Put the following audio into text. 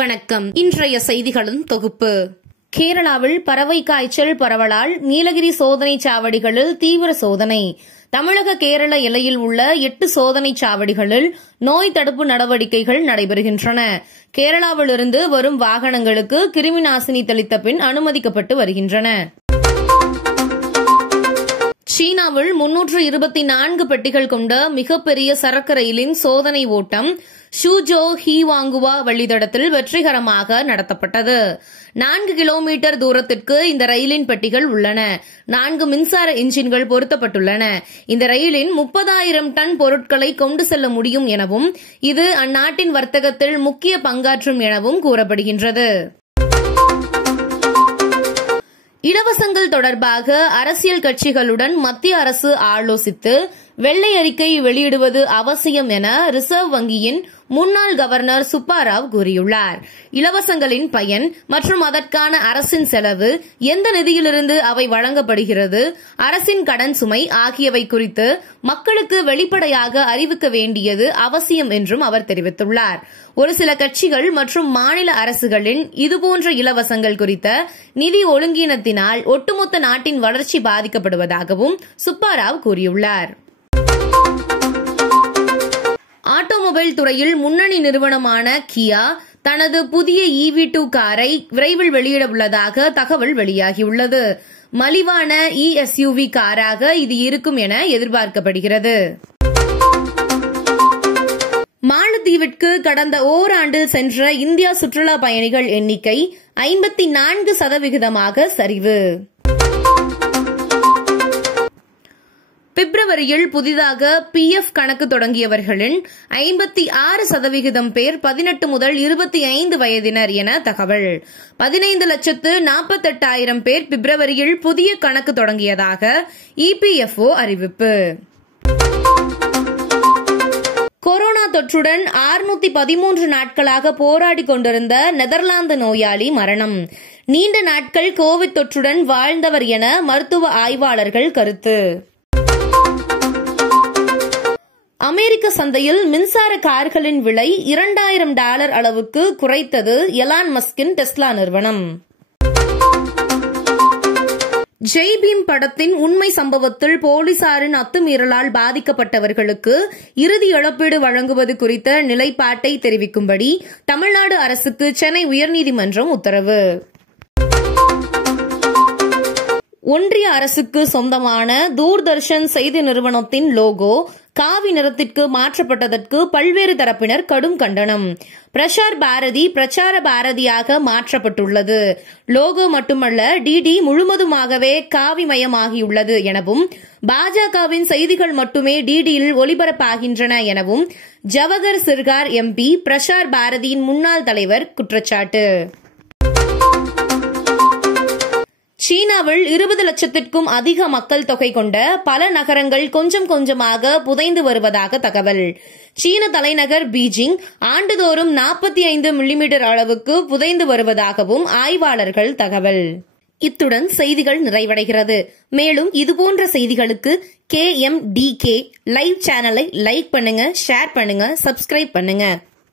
வணக்கம். இன்றைய செய்திகளின் தொகுப்பு. கேரளாவில் பறவை காய்ச்சல் பரவலால் நீலகிரி சோதனை சாவடிகளில் தீவிர சோதனை. தமிழக கேரள எல்லையில் உள்ள 8 சோதனை சாவடிகளில் நோய் தடுப்பு நடவடிக்கைகள் நடைபெறுகின்றன. கேரளாவிலிருந்து வரும் வாகனங்களுக்கு கிருமிநாசினி தெளித்த பின் அனுமதிக்கப்பட்டு வருகின்றன. சீனாவில் 324 பெட்டிகள் கொண்ட மிகப்பெரிய சரக்கு ரயிலின் சோதனை ஓட்டம் ஷூஜோ ஹீவாங்குவா வழித்தடத்தில் வெற்றிகரமாக நடத்தப்பட்டது. 4 கிலோமீட்டர் தூரத்திற்கு இந்த ரயிலின் பெட்டிகள் உள்ளன. 4 மின்சார என்ஜின்கள் பொருத்தப்பட்டுள்ளன. இந்த ரயிலின் 30,000 டன் பொருட்களை கொண்டு செல்ல முடியும் எனவும் இது அந்நாட்டின் வர்த்தகத்தில் முக்கிய பங்காற்றும் எனவும் கூறப்படுகின்றது. இலவசங்கள் தொடர்பாக அரசியல் கட்சிகளுடன் மத்திய அரசு ஆலோசித்து வெள்ளை அறிக்கை வெளியிடுவது அவசியம் என ரிசர்வ் வங்கியின் முன்னாள் கவர்னர் சுப்பாராவ் கூறியுள்ளார். இலவசங்களின் பயன் மற்றும் அதற்கான அரசின் செலவு, எந்த நிதியிலிருந்து அவை வழங்கப்படுகிறது, அரசின் கடன் சுமை ஆகியவை குறித்து மக்களுக்கு வெளிப்படையாக அறிவிக்க வேண்டியது அவசியம் என்றும் அவர் தெரிவித்துள்ளார். ஒரு சில கட்சிகள் மற்றும் மாநில அரசுகளின் இதுபோன்ற இலவசங்கள் குறித்த நிதி ஒழுங்கீனத்தினால் ஒட்டுமொத்த நாட்டின் வளர்ச்சி பாதிக்கப்படுவதாகவும் சுப்பாராவ் கூறியுள்ளார். ஆட்டோமொபைல் துறையில் முன்னணி நிறுவனமான கியா தனது புதிய EV2 காரை விரைவில் வெளியிட உள்ளதாக தகவல் வெளியாகியுள்ளது. மலிவான SUV காராக இது இருக்கும் என எதிர்பார்க்கப்படுகிறது. மாலத்தீவிற்கு கடந்த ஓராண்டில் சென்ற இந்தியா சுற்றுலா பயணிகள் எண்ணிக்கை 54% சரிவு. பிப்ரவரியில் புதிதாக PF கணக்கு தொடங்கியவர்களின் 56% பேர் 18 முதல் 25 வயதினர் என தகவல். 15,48,000 பேர் பிப்ரவரியில் புதிய கணக்கு தொடங்கியதாக EPFO அறிவிப்பு. கொரோனா தொற்றுடன் 613 நாட்களாக போராடி கொண்டிருந்த நெதர்லாந்து நோயாளி மரணம். நீண்ட நாட்கள் கோவிட் தொற்றுடன் வாழ்ந்தவர் என மருத்துவ ஆய்வாளர்கள் கருத்து. அமெரிக்க சந்தையில் மின்சார கார்களின் விலை $2,000 அளவுக்கு குறைத்தது எலான் மஸ்கின் டெஸ்லா நிறுவனம். ஜெய்பீம் படத்தின் உண்மை சம்பவத்தில் போலீசாரின் அத்துமீறலால் பாதிக்கப்பட்டவர்களுக்கு இறுதி இழப்பீடு வழங்குவது குறித்த நிலைப்பாட்டை தெரிவிக்கும்படி தமிழ்நாடு அரசுக்கு சென்னை உயர்நீதிமன்றம் உத்தரவு. ஒன்றிய அரசுக்கு சொந்தமான தூர்தர்ஷன் செய்தி நிறுவனத்தின் லோகோ காவி நிறத்திற்கு மாற்றப்பட்டதற்கு பல்வேறு தரப்பினர் கடும் கண்டனம். பிரசார் பாரதி பிரச்சார பாரதியாக மாற்றப்பட்டுள்ளது. லோகோ மட்டுமல்ல, டிடி முழுவதுமாகவே காவிமயமாகியுள்ளது எனவும் பாஜகவின் செய்திகள் மட்டுமே டிடியில் ஒளிபரப்பாகின்றன எனவும் ஜவஹர் சிர்கார் MP பிரசார் பாரதியின் முன்னாள் தலைவர் குற்றச்சாட்டு. சீனாவில் 20 லட்சத்திற்கும் அதிக மக்கள் தொகை கொண்ட பல நகரங்கள் கொஞ்சம் கொஞ்சமாக புதைந்து வருவதாக தகவல். சீன தலைநகர் பீஜிங் ஆண்டுதோறும் 45 மில்லிமீட்டர் அளவுக்கு புதைந்து வருவதாகவும் ஆய்வாளர்கள் தகவல். இத்துடன் செய்திகள் நிறைவடைகிறது. மேலும் இதுபோன்ற செய்திகளுக்கு KMDK லைவ் சேனலை லைக் பண்ணுங்க, ஷேர் பண்ணுங்க, சப்ஸ்கிரைப் பண்ணுங்க.